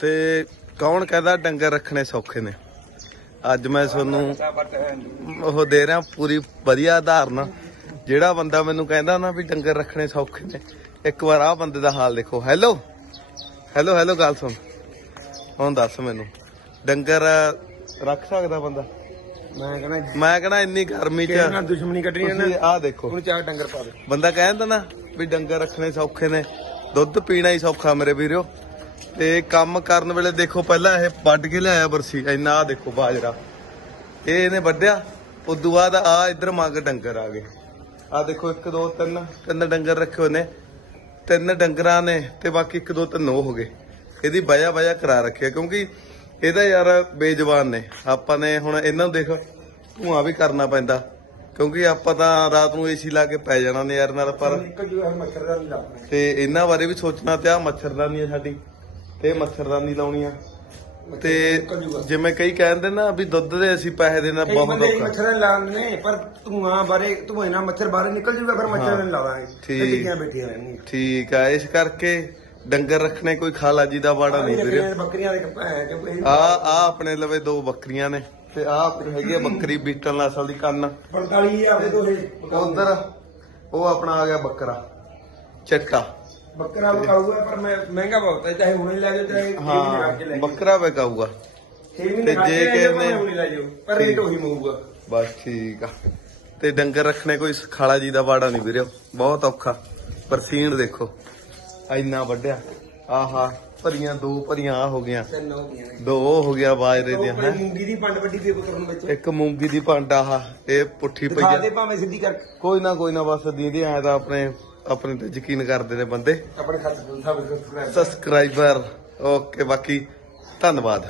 ਤੇ ਕੌਣ ਕਹਿੰਦਾ ਡੰਗਰ ਰੱਖਣੇ ਸੌਖੇ ਨੇ? ਅੱਜ ਮੈਂ ਤੁਹਾਨੂੰ ਉਹ ਦੇ ਰਿਹਾ ਪੂਰੀ ਵਧੀਆ ਉਦਾਹਰਨ ਜਿਹੜਾ ਬੰਦਾ ਮੈਨੂੰ ਕਹਿੰਦਾ ਨਾ ਵੀ ਡੰਗਰ ਰੱਖਣੇ ਸੌਖੇ ਨੇ ਇੱਕ ਵਾਰ ਆਹ ਬੰਦੇ ਦਾ ਹਾਲ ਦੇਖੋ। ਹੈਲੋ ਹੈਲੋ ਹੈਲੋ ਗੱਲ ਸੁਣ। ਹੁਣ ਦੱਸ ਮੈਨੂੰ। ਡੰਗਰ ਰੱਖ ਸਕਦਾ ਬੰਦਾ? ਮੈਂ ਕਹਿੰਦਾ ਮੈਂ ਕਹਣਾ ਇੰਨੀ ਗਰਮੀ ਚ ਨਾਲ ਦੁਸ਼ਮਣੀ ਕੱਢਣੀ ਨਾ ਆਹ ਦੇਖੋ। ਉਹਨੂੰ ਚਾਰ ਡੰਗਰ ਪਾ ਦੇ ਬੰਦਾ ਕਹਿੰਦਾ ਨਾ ਵੀ ਡੰਗਰ ਰੱਖਣੇ ਸੌਖੇ ਨੇ ਦੁੱਧ ਪੀਣਾ ਹੀ ਸੌਖਾ ਮੇਰੇ ਵੀਰੋ। ਤੇ ਕੰਮ ਕਰਨ ਵੇਲੇ ਦੇਖੋ ਪਹਿਲਾਂ ਇਹ ਵੱਢ ਕੇ ਲਿਆਇਆ ਬਰਸੀ ਇੰਨਾ ਆ ਦੇਖੋ ਬਾਜਰਾ। ਇਹ ਇਹਨੇ ਵੱਢਿਆ ਉਦੋਂ ਬਾਅਦ ਆ ਇੱਧਰ ਮੰਗ ਡੰਗਰ ਆ ਗਏ। ਆ ਦੇਖੋ 1 2 3 ਤਿੰਨ ਡੰਗਰ ਰੱਖੇ ਹੋਏ ਨੇ। ਤਿੰਨ ਡੰਗਰਾਂ ਨੇ ਤੇ ਬਾਕੀ 1 2 3 ਹੋ ਗਏ। ਇਹਦੀ ਵਜਾ ਵਜਾ ਕਰਾ ਰੱਖਿਆ ਕਿਉਂਕਿ ਇਹਦਾ ਯਾਰ ਬੇਜਵਾਨ ਨੇ। ਆਪਾਂ ਨੇ ਹੁਣ ਇਹਨਾਂ ਨੂੰ ਦੇਖ ਧੂਆਂ ਵੀ ਕਰਨਾ ਪੈਂਦਾ। ਕਿਉਂਕਿ ਆਪਾਂ ਤਾਂ ਰਾਤ ਨੂੰ ਏਸੀ ਲਾ ਕੇ ਪੈ ਜਾਣਾ ਨੇ ਯਾਰ ਨਾਲ ਪਰ ਤੇ ਇਹਨਾਂ ਬਾਰੇ ਵੀ ਸੋਚਣਾ ਤੇ ਆ ਮੱਛਰਦਾਨੀ ਆ ਸਾਡੀ। ਤੇ ਮੱਛਰਦਾਨੀ ਲਾਉਣੀ ਆ ਤੇ ਜਿਵੇਂ ਕਈ ਕਹਿੰਦੇ ਨਾ ਵੀ ਦੁੱਧ ਦੇ ਅਸੀਂ ਪੈਸੇ ਦੇਣਾ ਕਈ ਬਹੁਤ ਬੰਦੇ ਔਖਾ। ਮੱਛਰ ਲਾਉਂਦੇ ਪਰ ਧੂਆਂ ਬਾਰੇ ਧੂਏ ਨਾਲ ਮੱਛਰ ਬਾਹਰ ਨਿਕਲ ਜੂਗਾ ਫਿਰ ਮੱਛਰ ਨਹੀਂ ਲਾਵਾਂਗੇ। ਠੀਕ। ਟਿੱਕੀਆਂ ਬੈਠੀਆਂ ਰਹਿਣਗੀਆਂ। ਠੀਕ ਆ ਇਸ ਕਰਕੇ ਡੰਗਰ ਰੱਖਣੇ ਕੋਈ ਖਾਲਾ ਜੀ ਦਾ ਬਾੜਾ ਨਹੀਂ ਵੀਰੇ। ਬੱਕਰੀਆਂ ਬੱਕਰੀਆਂ ਦੇ ਭੈਣ ਚੋ ਇਹ ਆ ਆ ਆਪਣੇ ਲਵੇ ਦੋ ਬੱਕਰੀਆਂ ਨੇ ਤੇ ਆ ਆਪਣੀ ਹੈਗੀ ਆ ਬੱਕਰੀ ਬੀਟਲ ਨਸਲ ਦੀ ਕੰਨ। 45000 ਦੇ ਦੋ ਇਹ ਉਧਰ ਉਹ ਆਪਣਾ ਆ ਗਿਆ ਬੱਕਰਾ ਚੱਟਾ। ਬੱਕਰਾ ਵਿਕਾਊਗਾ ਪਰ ਮੈਂ ਮਹਿੰਗਾ ਬਹੁਤ ਹੈ ਚਾਹੇ ਹੁਣੇ ਲੈ ਜਾਓ ਚਾਹੇ ਹਾਂ ਬੱਕਰਾ ਵਿਕਾਊਗਾ। ਤੇ ਜੇ ਤੇ ਜੇ ਨੇ- ਹੁਣੇ ਲੈ ਜਾਓ ਪਰ ਰੇਟ ਉਹੀ ਮਊਗਾ। ਬਸ ਠੀਕ ਆ। ਤੇ ਡੰਗਰ ਰੱਖਣੇ ਕੋਈ ਖਾਲਾ ਜੀ ਦਾ ਬਾੜਾ ਨਹੀਂ ਵੀਰੇ ਬਹੁਤ ਔਖਾ ਪਰਸੀਨ ਦੇਖੋ ਇੰਨਾ ਵੱਡਿਆ ਆਹਾ ਭਰੀਆਂ ਦੋ ਭਰੀਆਂ ਆ ਹੋ ਗਈਆਂ। ਤਿੰਨ ਹੋ ਗਈਆਂ ਨੇ। ਦੋ ਉਹ ਹੋ ਗਿਆ ਬਾਜਰੇ ਦੀਆਂ ਹੈ। ਮੂੰਗੀ ਦੀ ਪੰਡ ਵੱਡੀ ਦੇ ਕਰਨ ਵਿੱਚ। ਇੱਕ ਮੂੰਗੀ ਦੀ ਪੰਡ ਆਹ ਇਹ ਪੁੱਠੀ ਪਈ ਦਿਖਾ ਆ ਦੇ ਭਾਵੇਂ ਸਿੱਧੀ ਕਰ ਕੋਈ ਨਾ ਕੋਈ ਨਾ ਬਸ ਦੀਦੀ ਐ ਤਾਂ ਆਪਣੇ ਆਪਣੇ ਤੇ ਯਕੀਨ ਕਰਦੇ ਨੇ ਬੰਦੇ। ਆਪਣੇ ਸਬਸਕ੍ਰਾਈਬਰ ਓਕੇ ਬਾਕੀ ਧੰਨਵਾਦ।